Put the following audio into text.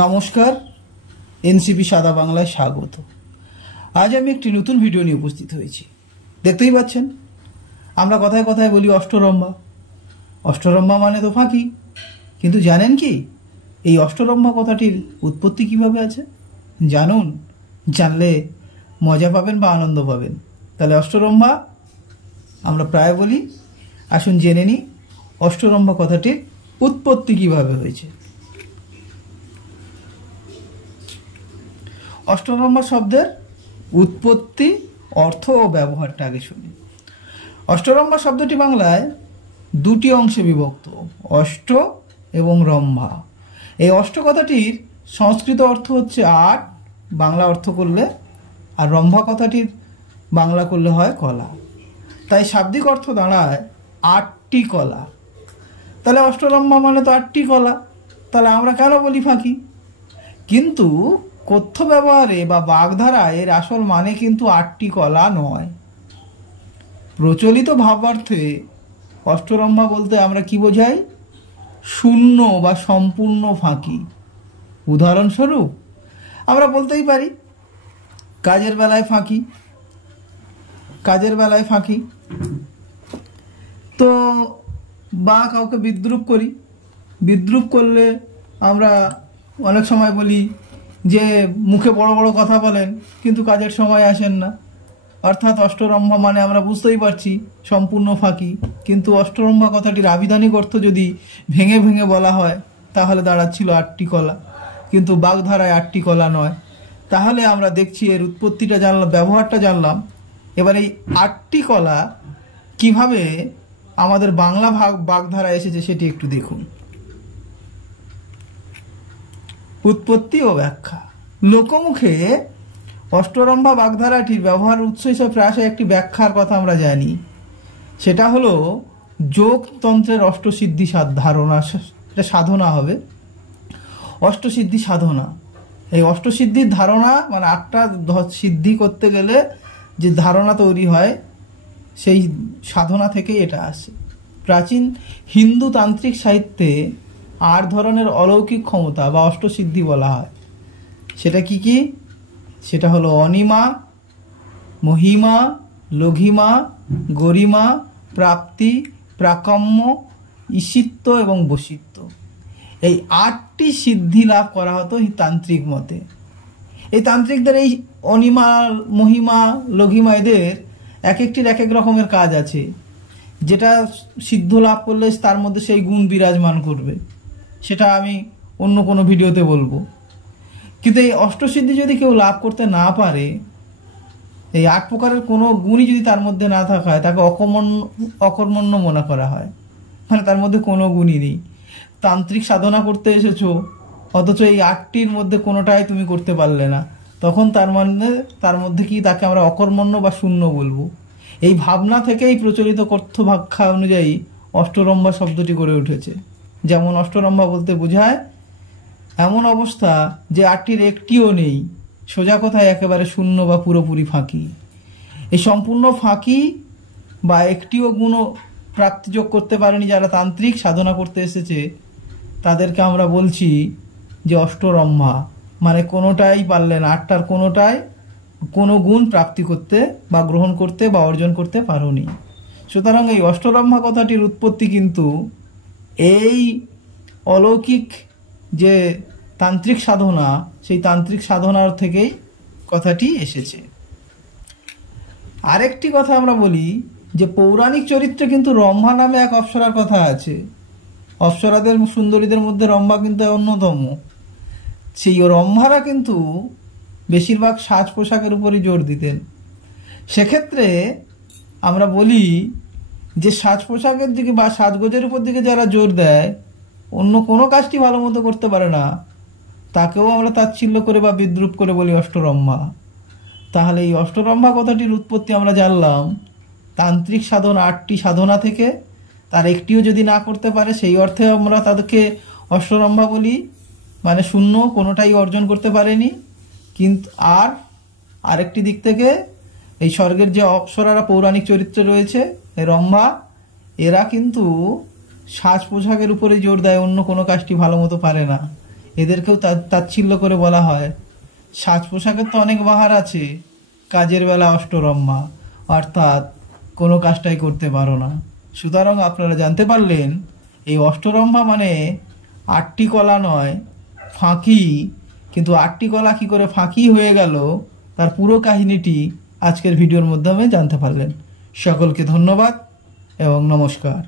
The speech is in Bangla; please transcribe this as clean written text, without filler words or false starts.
নমস্কার, এনসিপি সাদা বাংলায় স্বাগত। আজ আমি একটি নতুন ভিডিও নিয়ে উপস্থিত হয়েছি। দেখতেই পাচ্ছেন, আমরা কথায় কথায় বলি অষ্টরম্ভা। অষ্টরম্ভা মানে তো ফাঁকি, কিন্তু জানেন কি এই অষ্টরম্ভা কথাটির উৎপত্তি কিভাবে আছে? জানুন, জানলে মজা পাবেন বা আনন্দ পাবেন। তাহলে অষ্টরম্ভা আমরা প্রায় বলি, আসুন জেনে নিই অষ্টরম্ভা কথাটির উৎপত্তি কিভাবে হয়েছে। অষ্টরম্ভা শব্দের উৎপত্তি, অর্থ ও ব্যবহারটা আগে শুনি। অষ্টরম্ভা শব্দটি বাংলায় দুটি অংশে বিভক্ত, অষ্ট এবং রম্ভা। এই অষ্ট কথাটির সংস্কৃত অর্থ হচ্ছে আট, বাংলা অর্থ করলে, আর রম্ভা কথাটির বাংলা করলে হয় কলা। তাই শাব্দিক অর্থ দাঁড়ায় আটটি কলা। তাহলে অষ্টরম্ভা মানে তো আটটি কলা, তাহলে আমরা কেন বলি ফাঁকি? কিন্তু কথ্য ব্যবহারে বা বাগধারায় এর আসল মানে কিন্তু আটটি কলা নয়। প্রচলিত ভাবার্থে অষ্টরম্ভা বলতে আমরা কি বোঝাই? শূন্য বা সম্পূর্ণ ফাঁকি। উদাহরণস্বরূপ আমরা বলতেই পারি কাজের বেলায় ফাঁকি, কাজের বেলায় ফাঁকি। তো বা কাউকে বিদ্রূপ করি, বিদ্রূপ করলে আমরা অনেক সময় বলি যে মুখে বড় বড় কথা বলেন কিন্তু কাজের সময় আসেন না। অর্থাৎ অষ্টরম্ভা মানে আমরা বুঝতেই পারছি সম্পূর্ণ ফাঁকি। কিন্তু অষ্টরম্ভা কথাটির আবিধানিক অর্থ যদি ভেঙে ভেঙে বলা হয় তাহলে দাঁড়াচ্ছিল আটটি কলা, কিন্তু বাগধারায় আটটি কলা নয়। তাহলে আমরা দেখছি এর উৎপত্তিটা জানলাম, ব্যবহারটা জানলাম। এবার এই আটটি কলা কিভাবে আমাদের বাংলা বাগধারা এসেছে সেটি একটু দেখুন। উৎপত্তি ও ব্যাখ্যা। লোকমুখে অষ্টরম্ভা বাগধারাটির ব্যবহার উৎস হিসেবে প্রায়শই একটি ব্যাখ্যার কথা আমরা জানি। সেটা হলো যোগতন্ত্রের অষ্টসিদ্ধি ধারণা, এটা সাধনা হবে, অষ্টসিদ্ধি সাধনা। এই অষ্টসিদ্ধির ধারণা মানে আটটা সিদ্ধি করতে গেলে যে ধারণা তৈরি হয় সেই সাধনা থেকে এটা আসে। প্রাচীন হিন্দু তান্ত্রিক সাহিত্যে 8 ধরনের অলৌকিক ক্ষমতা বা অষ্টসিদ্ধি বলা হয়। সেটা কি কি? সেটা হলো অনিমা, মহিমা, লঘিমা, গরিমা, প্রাপ্তি, প্রাকম্য, ঈশিত্ব এবং বশিত্ব। এই 8টি সিদ্ধি লাভ করা হতো এই তান্ত্রিক মতে। এই তান্ত্রিকদের এই অনিমা, মহিমা, লঘিমা এদের এক একটির এক এক রকমের কাজ আছে, যেটা সিদ্ধ লাভ করলে তার মধ্যে সেই গুণ বিরাজমান করবে। সেটা আমি অন্য কোনো ভিডিওতে বলবো। কিন্তু এই অষ্টসিদ্ধি যদি কেউ লাভ করতে না পারে, এই 8 প্রকারের কোনো গুণই যদি তার মধ্যে না থাকায় তাকে অকর্মণ্য মনে করা হয়, মানে তার মধ্যে কোনো গুণই নেই। তান্ত্রিক সাধনা করতে এসেছো অথচ এই 8টির মধ্যে কোনোটাই তুমি করতে পারলে না, তখন তার মধ্যে কি তাকে আমরা অকর্মণ্য বা শূন্য বলবো। এই ভাবনা থেকেই প্রচলিত কথ্য ব্যাখ্যা অনুযায়ী অষ্টরম্ভা শব্দটি গড়ে উঠেছে। যেমন অষ্টরম্ভা বলতে বোঝায় এমন অবস্থা যে 8টির একটিও নেই, সোজা কথায় একেবারে শূন্য বা পুরোপুরি ফাঁকি। এই সম্পূর্ণ ফাঁকি বা একটিও গুণও প্রাপ্তিযোগ করতে পারেনি যারা তান্ত্রিক সাধনা করতে এসেছে, তাদেরকে আমরা বলছি যে অষ্টরম্ভা, মানে কোনোটাই পারলে না, 8টার কোনোটাই কোনো গুণ প্রাপ্তি করতে বা গ্রহণ করতে বা অর্জন করতে পারোনি। সুতরাং এই অষ্টরম্ভা কথাটির উৎপত্তি কিন্তু এই অলৌকিক যে তান্ত্রিক সাধনা, সেই তান্ত্রিক সাধনার থেকেই কথাটি এসেছে। আরেকটি কথা আমরা বলি যে পৌরাণিক চরিত্রে কিন্তু রম্ভা নামে এক অপ্সরার কথা আছে। অপ্সরাদের সুন্দরীদের মধ্যে রম্ভা কিন্তু অন্যতম। সেই রম্ভারা কিন্তু বেশিরভাগ সাজ পোশাকের উপরই জোর দিতেন। সেক্ষেত্রে আমরা বলি যে সাজ পোশাকের দিকে বা সাজগোজের উপর দিকে যারা জোর দেয়, অন্য কোনো কাজটি ভালো মতো করতে পারে না, তাকেও আমরা তাচ্ছিল্য করে বা বিদ্রূপ করে বলি অষ্টরম্ভা। তাহলে এই অষ্টরম্ভা কথাটির উৎপত্তি আমরা জানলাম তান্ত্রিক সাধন 8টি সাধনা থেকে। তার একটিও যদি না করতে পারে সেই অর্থে আমরা তাদেরকে অষ্টরম্ভা বলি, মানে শূন্য, কোনোটাই অর্জন করতে পারেনি। কিন্তু আরেকটি দিক থেকে এই স্বর্গের যে অপ্সরারা পৌরাণিক চরিত্রে রয়েছে, এই রম্ভা, এরা কিন্তু সাজ পোশাকের উপরে জোর দেয়, অন্য কোনো কাজটি ভালো মতো পারে না। এদেরকেও তাচ্ছিল্য করে বলা হয়। সাজ পোশাকের তো অনেক বাহার আছে, কাজের বেলা অষ্টরম্ভা, অর্থাৎ কোনো কাজটাই করতে পারো না। সুতরাং আপনারা জানতে পারলেন এই অষ্টরম্ভা মানে 8টি কলা নয়, ফাঁকি। কিন্তু 8টি কলা কী করে ফাঁকি হয়ে গেল তার পুরো কাহিনীটি আজকের ভিডিওর মাধ্যমে জানতে পারলেন। সকলকে ধন্যবাদ এবং নমস্কার।